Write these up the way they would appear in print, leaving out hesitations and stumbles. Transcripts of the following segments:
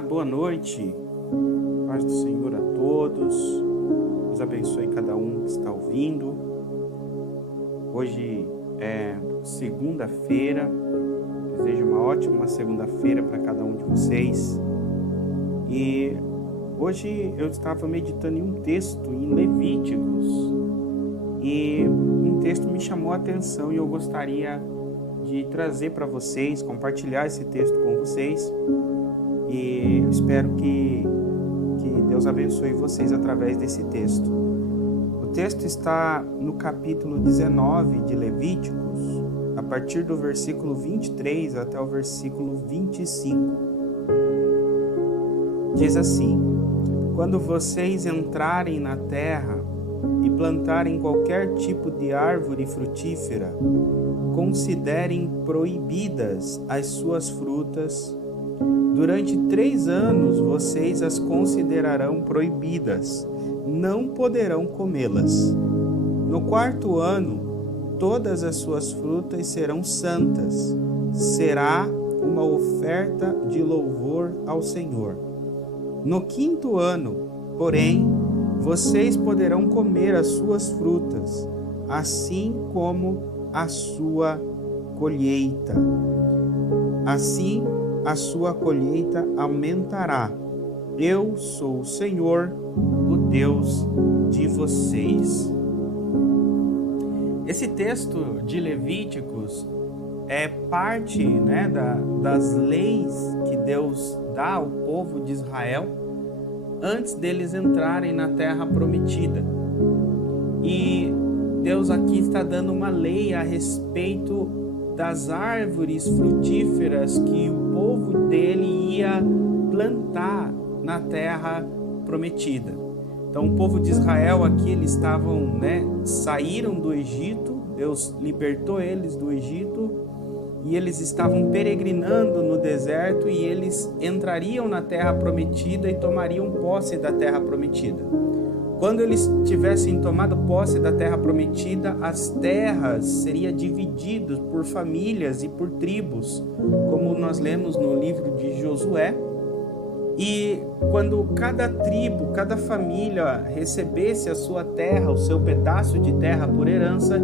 Olá, boa noite. Paz do Senhor a todos. Deus abençoe cada um que está ouvindo. Hoje é segunda-feira. Desejo uma ótima segunda-feira para cada um de vocês. E hoje eu estava meditando em um texto em Levíticos. E um texto me chamou a atenção e eu gostaria de trazer para vocês, compartilhar esse texto com vocês. E eu espero que Deus abençoe vocês através desse texto. O texto está no capítulo 19 de Levíticos, a partir do versículo 23 até o versículo 25. Diz assim: quando vocês entrarem na terra e plantarem qualquer tipo de árvore frutífera, considerem proibidas as suas frutas. Durante 3 anos vocês as considerarão proibidas, não poderão comê-las. No 4º ano, todas as suas frutas serão santas. Será uma oferta de louvor ao Senhor. No 5º ano, porém, vocês poderão comer as suas frutas, assim como a sua colheita. Assim, a sua colheita aumentará. Eu sou o Senhor, o Deus de vocês. Esse texto de Levíticos é parte, das leis que Deus dá ao povo de Israel antes deles entrarem na terra prometida. E Deus aqui está dando uma lei a respeito das árvores frutíferas que o povo dele ia plantar na terra prometida. Então o povo de Israel aqui, eles estavam, saíram do Egito, Deus libertou eles do Egito e eles estavam peregrinando no deserto e eles entrariam na terra prometida e tomariam posse da terra prometida. Quando eles tivessem tomado posse da terra prometida, as terras seriam divididas por famílias e por tribos, como nós lemos no livro de Josué. E quando cada tribo, cada família recebesse a sua terra, o seu pedaço de terra por herança,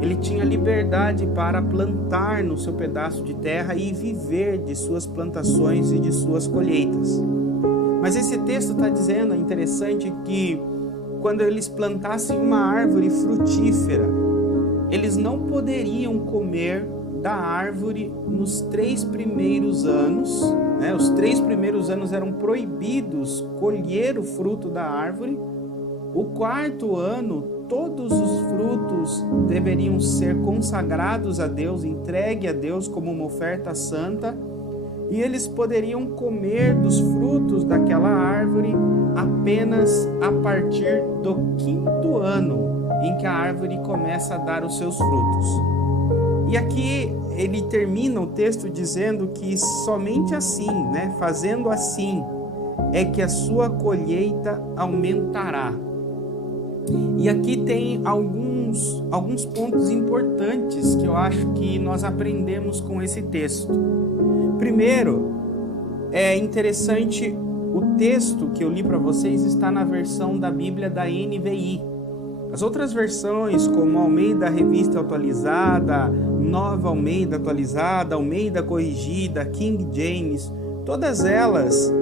ele tinha liberdade para plantar no seu pedaço de terra e viver de suas plantações e de suas colheitas. Mas esse texto está dizendo, é interessante, que quando eles plantassem uma árvore frutífera, eles não poderiam comer da árvore nos 3 primeiros anos. Os 3 primeiros anos eram proibidos colher o fruto da árvore. O 4º ano, todos os frutos deveriam ser consagrados a Deus, entregue a Deus como uma oferta santa. E eles poderiam comer dos frutos daquela árvore apenas a partir do 5º ano, em que a árvore começa a dar os seus frutos. E aqui ele termina o texto dizendo que somente assim, fazendo assim, é que a sua colheita aumentará. E aqui tem alguns pontos importantes que eu acho que nós aprendemos com esse texto. Primeiro, é interessante, o texto que eu li para vocês está na versão da Bíblia da NVI. As outras versões, como Almeida Revista Atualizada, Nova Almeida Atualizada, Almeida Corrigida, King James, todas elas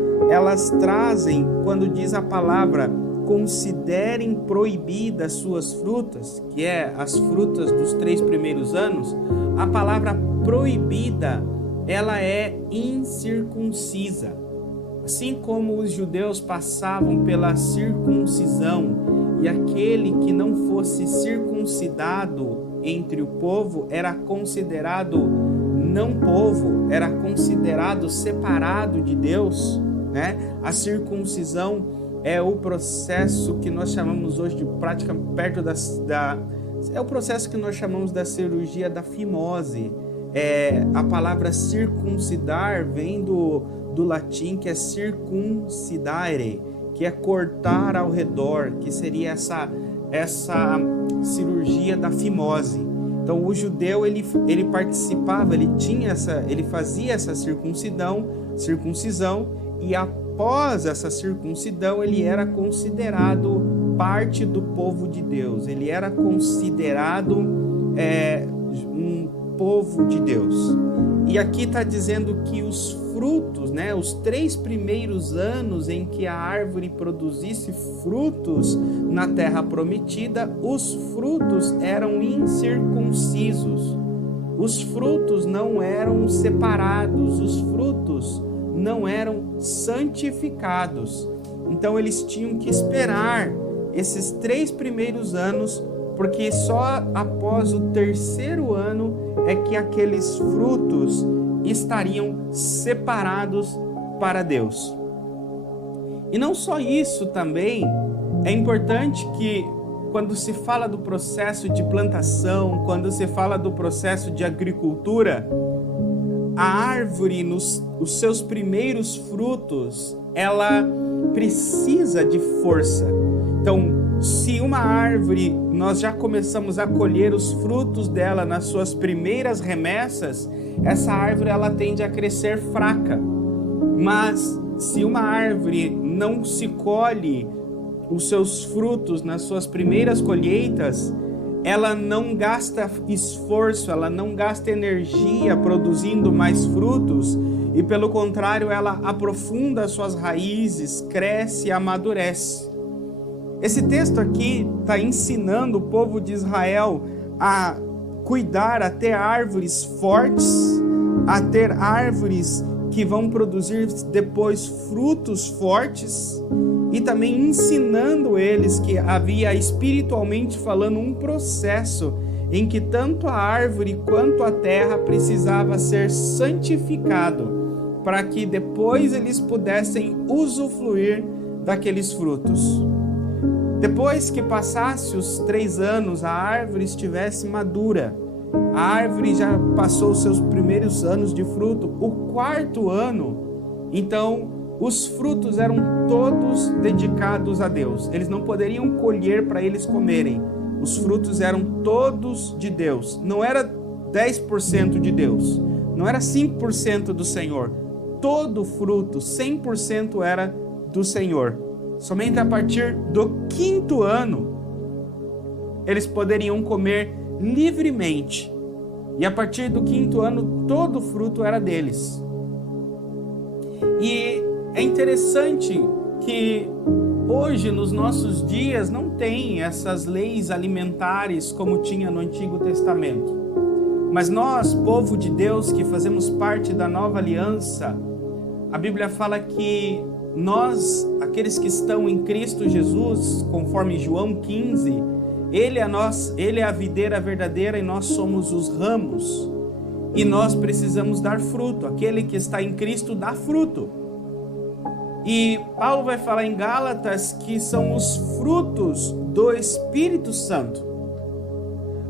trazem, quando diz a palavra considerem proibidas suas frutas, que é as frutas dos 3 primeiros anos, a palavra proibida, ela é incircuncisa. Assim como os judeus passavam pela circuncisão e aquele que não fosse circuncidado entre o povo era considerado não povo, era considerado separado de Deus, A circuncisão é o processo que nós chamamos hoje de prática perto é o processo que nós chamamos da cirurgia da fimose. A palavra circuncidar vem do latim, que é circuncidare, que é cortar ao redor, que seria essa cirurgia da fimose. Então o judeu ele participava, ele fazia essa circuncisão e após essa circuncisão ele era considerado parte do povo de Deus, ele era considerado um povo de Deus. E aqui está dizendo que os frutos, né, os 3 primeiros anos em que a árvore produzisse frutos na terra prometida, os frutos eram incircuncisos, os frutos não eram separados, os frutos não eram santificados. Então eles tinham que esperar esses 3 primeiros anos, porque só após o 3º ano é que aqueles frutos estariam separados para Deus. E não só isso, também é importante que quando se fala do processo de plantação, quando se fala do processo de agricultura, a árvore, os seus primeiros frutos, ela precisa de força. Então, se uma árvore, nós já começamos a colher os frutos dela nas suas primeiras remessas, essa árvore ela tende a crescer fraca. Mas se uma árvore não se colhe os seus frutos nas suas primeiras colheitas, ela não gasta esforço, ela não gasta energia produzindo mais frutos, e pelo contrário, ela aprofunda as suas raízes, cresce e amadurece. Esse texto aqui está ensinando o povo de Israel a cuidar, a ter árvores fortes, a ter árvores que vão produzir depois frutos fortes, e também ensinando eles que havia, espiritualmente falando, um processo em que tanto a árvore quanto a terra precisava ser santificado, para que depois eles pudessem usufruir daqueles frutos. Depois que passasse os 3 anos, a árvore estivesse madura, a árvore já passou os seus primeiros anos de fruto, o 4º ano, então os frutos eram todos dedicados a Deus. Eles não poderiam colher para eles comerem. Os frutos eram todos de Deus. Não era 10% de Deus. Não era 5% do Senhor. Todo fruto, 100% era do Senhor. Somente a partir do 5º ano, eles poderiam comer livremente. E a partir do 5º ano, todo fruto era deles. E é interessante que hoje, nos nossos dias, não tem essas leis alimentares como tinha no Antigo Testamento. Mas nós, povo de Deus, que fazemos parte da nova aliança, a Bíblia fala que nós, aqueles que estão em Cristo Jesus, conforme João 15, Ele é a videira verdadeira e nós somos os ramos. E nós precisamos dar fruto. Aquele que está em Cristo dá fruto. E Paulo vai falar em Gálatas que são os frutos do Espírito Santo.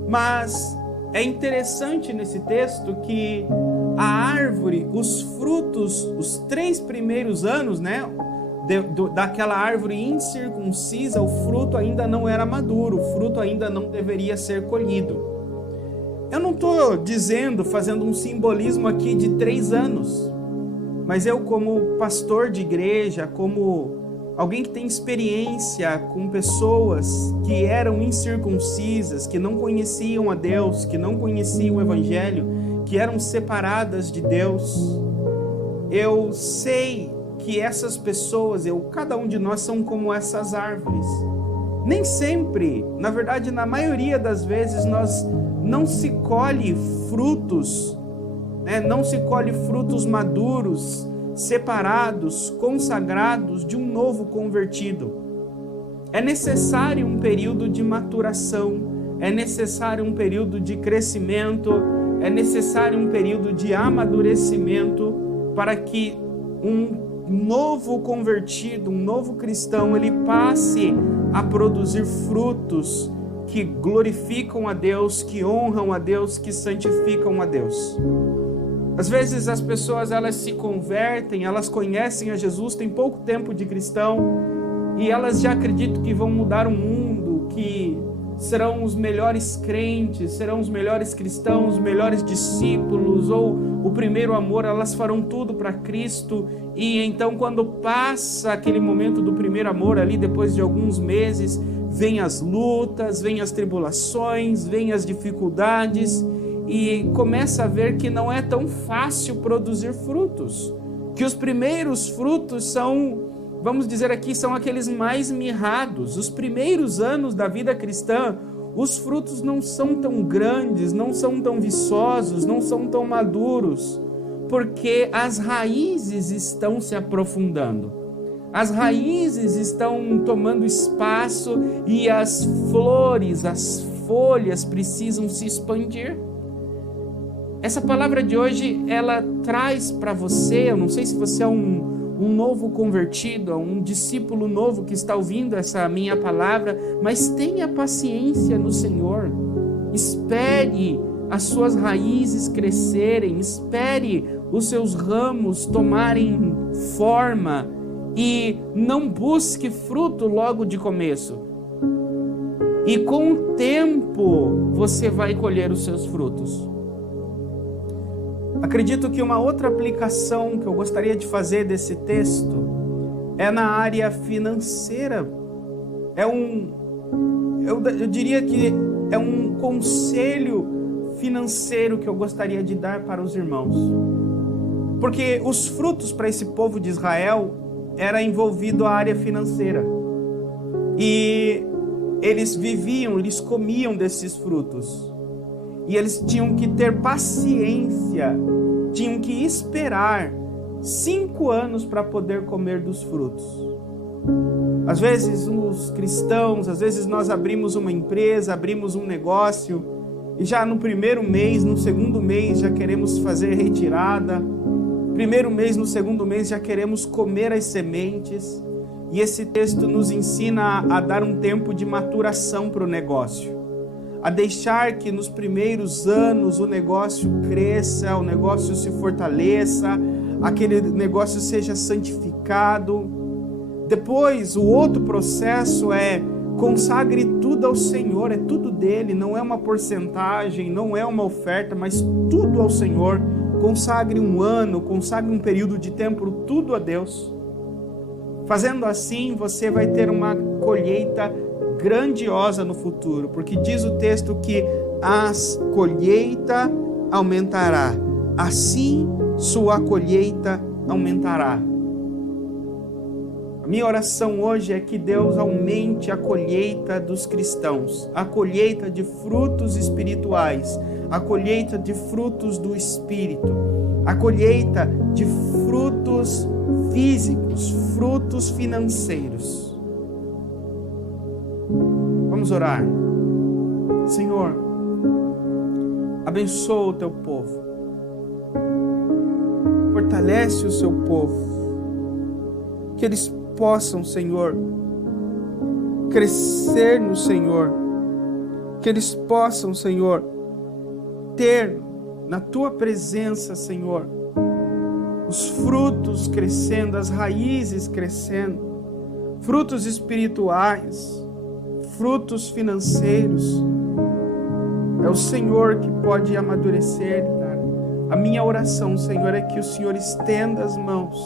Mas é interessante nesse texto que a árvore, os frutos, os 3 primeiros anos, né, daquela árvore incircuncisa, o fruto ainda não era maduro, o fruto ainda não deveria ser colhido. Eu não estou fazendo um simbolismo aqui de 3 anos. Mas eu, como pastor de igreja, como alguém que tem experiência com pessoas que eram incircuncisas, que não conheciam a Deus, que não conheciam o Evangelho, que eram separadas de Deus, eu sei que essas pessoas, cada um de nós, são como essas árvores. Nem sempre, na verdade, na maioria das vezes, não se colhe frutos, não se colhe frutos maduros, separados, consagrados de um novo convertido. É necessário um período de maturação, é necessário um período de crescimento, é necessário um período de amadurecimento para que um novo convertido, um novo cristão, ele passe a produzir frutos que glorificam a Deus, que honram a Deus, que santificam a Deus. Às vezes as pessoas, elas se convertem, elas conhecem a Jesus, têm pouco tempo de cristão e elas já acreditam que vão mudar o mundo, que serão os melhores crentes, serão os melhores cristãos, os melhores discípulos, ou o primeiro amor, elas farão tudo para Cristo. E então, quando passa aquele momento do primeiro amor, ali depois de alguns meses, vem as lutas, vem as tribulações, vem as dificuldades, e começa a ver que não é tão fácil produzir frutos, que os primeiros frutos são, vamos dizer aqui, são aqueles mais mirrados. Os primeiros anos da vida cristã, os frutos não são tão grandes, não são tão viçosos, não são tão maduros, porque as raízes estão se aprofundando. As raízes estão tomando espaço e as flores, as folhas precisam se expandir. Essa palavra de hoje, ela traz para você, eu não sei se você é um novo convertido, um discípulo novo que está ouvindo essa minha palavra, mas tenha paciência no Senhor. Espere as suas raízes crescerem, espere os seus ramos tomarem forma e não busque fruto logo de começo. E com o tempo você vai colher os seus frutos. Acredito que uma outra aplicação que eu gostaria de fazer desse texto é na área financeira. Eu diria que é um conselho financeiro que eu gostaria de dar para os irmãos. Porque os frutos para esse povo de Israel era envolvido a área financeira. E eles viviam, eles comiam desses frutos. E eles tinham que ter paciência, tinham que esperar 5 anos para poder comer dos frutos. Às vezes os cristãos, às vezes nós abrimos uma empresa, abrimos um negócio, e já no primeiro mês, no segundo mês já queremos fazer retirada, primeiro mês, no segundo mês já queremos comer as sementes, e esse texto nos ensina a dar um tempo de maturação para o negócio. A deixar que nos primeiros anos o negócio cresça, o negócio se fortaleça, aquele negócio seja santificado. Depois, o outro processo é consagre tudo ao Senhor, é tudo dele, não é uma porcentagem, não é uma oferta, mas tudo ao Senhor. Consagre um ano, consagre um período de tempo, tudo a Deus. Fazendo assim, você vai ter uma colheita grandiosa no futuro, porque diz o texto que a colheita aumentará, assim sua colheita aumentará. A minha oração hoje é que Deus aumente a colheita dos cristãos, a colheita de frutos espirituais, a colheita de frutos do Espírito, a colheita de frutos físicos, frutos financeiros. Vamos orar. Senhor, abençoa o teu povo, fortalece o seu povo, que eles possam, Senhor, crescer no Senhor, que eles possam, Senhor, ter na tua presença, Senhor, os frutos crescendo, as raízes crescendo, frutos espirituais, frutos financeiros. É o Senhor que pode amadurecer, cara. A minha oração, Senhor, é que o Senhor estenda as mãos,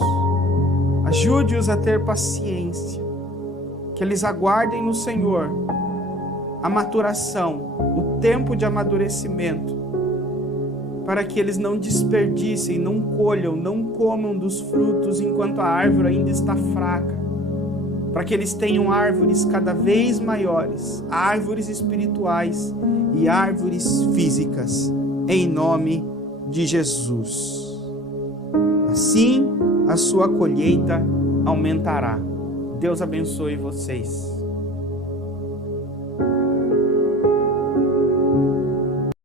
ajude-os a ter paciência, que eles aguardem no Senhor a maturação, o tempo de amadurecimento, para que eles não desperdicem, não colham, não comam dos frutos enquanto a árvore ainda está fraca, para que eles tenham árvores cada vez maiores, árvores espirituais e árvores físicas, em nome de Jesus. Assim, a sua colheita aumentará. Deus abençoe vocês.